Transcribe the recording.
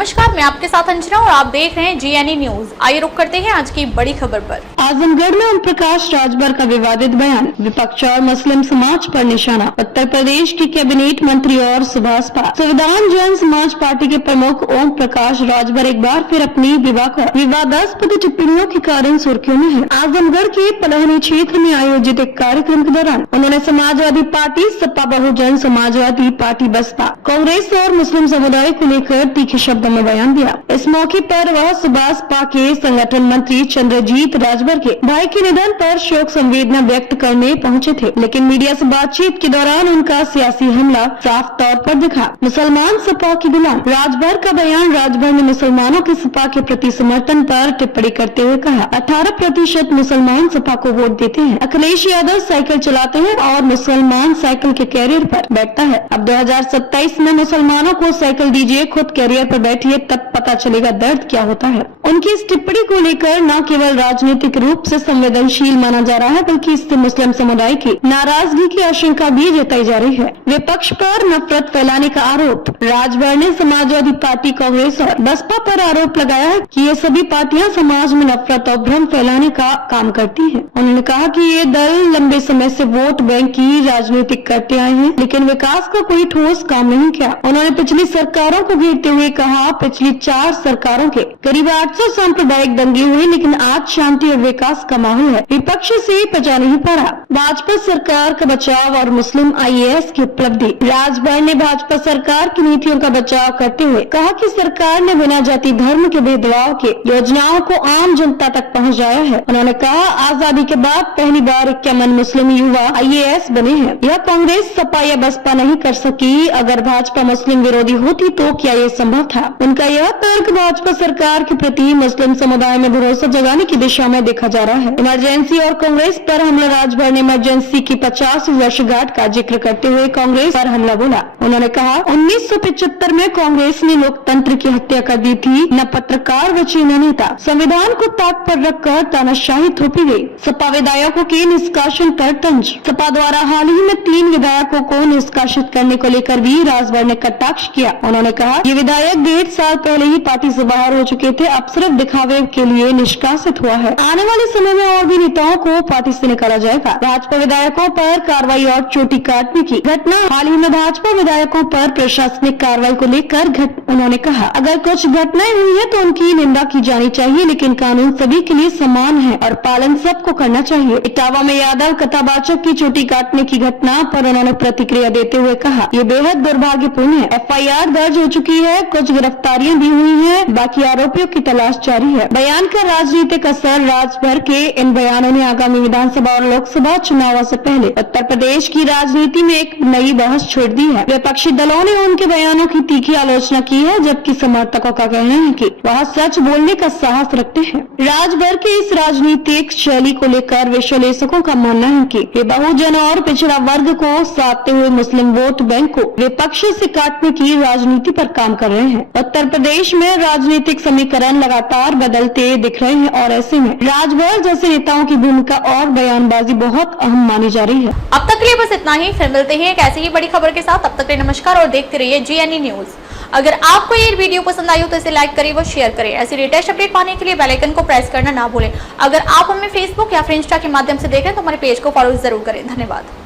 नमस्कार, मैं आपके साथ अंजना और आप देख रहे हैं GNE न्यूज। आइए रुक करते हैं आज की बड़ी खबर पर। आजमगढ़ में ओम प्रकाश राजभर का विवादित बयान, विपक्ष और मुस्लिम समाज पर निशाना। उत्तर प्रदेश की कैबिनेट मंत्री और सुभाषपा संविधान जन समाज पार्टी के प्रमुख ओम प्रकाश राजभर एक बार फिर अपनी विवादास्पद टिप्पणियों के कारण सुर्खियों में है। आजमगढ़ के पलहनी क्षेत्र में आयोजित एक कार्यक्रम के दौरान उन्होंने समाजवादी पार्टी, सपा बहुजन समाजवादी पार्टी, बसपा, कांग्रेस और मुस्लिम समुदाय को लेकर तीखे शब्दों में बयान दिया। इस मौके पर वह सुभाषपा के संगठन मंत्री चंद्रजीत राजभर के भाई के निधन पर शोक संवेदना व्यक्त करने पहुंचे थे, लेकिन मीडिया से बातचीत के दौरान उनका सियासी हमला साफ तौर पर दिखा। मुसलमान सपा की गुलाम राजभर का बयान। राजभर ने मुसलमानों की सपा के प्रति समर्थन पर टिप्पणी करते हुए कहा, 18% मुसलमान सपा को वोट देते हैं। अखिलेश यादव साइकिल चलाते हैं और मुसलमान साइकिल के कैरियर पर बैठता है। अब 2027 में मुसलमानों को साइकिल दीजिए, खुद कैरियर पर बैठिए, तब पता चलेगा दर्द क्या होता है। उनकी इस टिप्पणी को लेकर न केवल राजनीतिक रूप से संवेदनशील माना जा रहा है, बल्कि इससे मुस्लिम समुदाय की नाराजगी की आशंका भी जताई जा रही है। विपक्ष पर नफरत फैलाने का आरोप। राजभर ने समाजवादी पार्टी, कांग्रेस और बसपा पर आरोप लगाया है कि ये सभी पार्टियां समाज में नफरत और भ्रम फैलाने का काम करती हैं। उन्होंने कहा कि ये दल लंबे समय से वोट बैंक की राजनीति करते आए हैं, लेकिन विकास का कोई ठोस काम नहीं किया। उन्होंने पिछली सरकारों को घेरते हुए कहा, पिछली 4 सरकारों के करीब 800 सांप्रदायिक दंगे हुए, लेकिन आज शांति और विकास का माहौल है। विपक्ष से बचा नहीं पड़ा। भाजपा सरकार का बचाव और मुस्लिम IAS की उपलब्धि। राजभर ने भाजपा सरकार की नीतियों का बचाव करते हुए कहा कि सरकार ने बिना जाति धर्म के भेदभाव के योजनाओं को आम जनता तक पहुंचाया है। उन्होंने कहा, आजादी के बाद पहली बार 51 मुस्लिम युवा IAS बने हैं। यह कांग्रेस, सपा या बसपा नहीं कर सकी। अगर भाजपा मुस्लिम विरोधी होती तो क्या ये संभव था? उनका यह तर्क भाजपा सरकार के प्रति मुस्लिम समुदाय में भरोसा जगाने की दिशा में देखा जा रहा है। इमरजेंसी और कांग्रेस पर हमला। राजभर ने इमरजेंसी की 50 वर्षगांठ का जिक्र करते हुए कांग्रेस पर हमला बोला। उन्होंने कहा, 1975 में कांग्रेस ने लोकतंत्र की हत्या कर दी थी। न पत्रकार बचे न नेता। संविधान को ताक पर रखकर तानाशाही थोपी गई। सपा विधायकों के निष्कासन पर तंज। सपा द्वारा हाल ही में 3 विधायकों को निष्कासित करने को लेकर भी राजभर ने कटाक्ष किया। उन्होंने कहा, ये विधायक 1.5 साल पहले ही पार्टी से बाहर हो चुके थे, अब सिर्फ दिखावे के लिए निष्कासित हुआ है। आने वाले समय में और भी नेताओं को पार्टी से निकाला जाएगा। भाजपा विधायकों पर कार्रवाई और चोटी काटने की घटना। हाल ही में भाजपा विधायकों पर प्रशासनिक कार्रवाई को लेकर उन्होंने कहा, अगर कुछ घटनाएं हुई है तो उनकी निंदा की जानी चाहिए, लेकिन कानून सभी के लिए समान है और पालन सबको करना चाहिए। इटावा में यादव कथावाचक की चोटी काटने की घटना पर उन्होंने प्रतिक्रिया देते हुए कहा, ये बेहद दुर्भाग्यपूर्ण है। FIR दर्ज हो चुकी है, कुछ गिरफ्तारियां भी हुई हैं, बाकी आरोपियों की तलाश जारी है। बयान का राजनीतिक असर। राजभर के इन बयानों ने आगामी विधानसभा और लोकसभा चुनावों से पहले उत्तर प्रदेश की राजनीति में एक नई बहस छोड़ दी है। विपक्षी दलों ने उनके बयानों की तीखी आलोचना की है, जबकि समर्थकों का कहना है कि वह सच बोलने का साहस रखते हैं। राजभर के इस राजनीतिक शैली को लेकर विश्लेषकों का मानना है कि वे बहुजन और पिछड़ा वर्ग को साधते हुए मुस्लिम वोट बैंक को विपक्ष से काटने की राजनीति पर काम कर रहे हैं। उत्तर प्रदेश में राजनीतिक समीकरण लगातार बदलते दिख रहे हैं और ऐसे में राजभर जैसे नेताओं की भूमिका और बयानबाजी बहुत अहम मानी जा रही है। अब तक के लिए बस इतना ही। फिर मिलते हैं एक ऐसी ही बड़ी खबर के साथ। अब तक के लिए नमस्कार और देखते रहिए GNE न्यूज। अगर आपको ये वीडियो पसंद आई हो तो इसे लाइक करें व शेयर करें। ऐसी लेटेस्ट अपडेट पाने के लिए बेल आइकन को प्रेस करना ना भूलें। अगर आप हमें फेसबुक या फिर इंस्टा के माध्यम से देख रहे हैं तो हमारे पेज को फॉलो जरूर करें। धन्यवाद।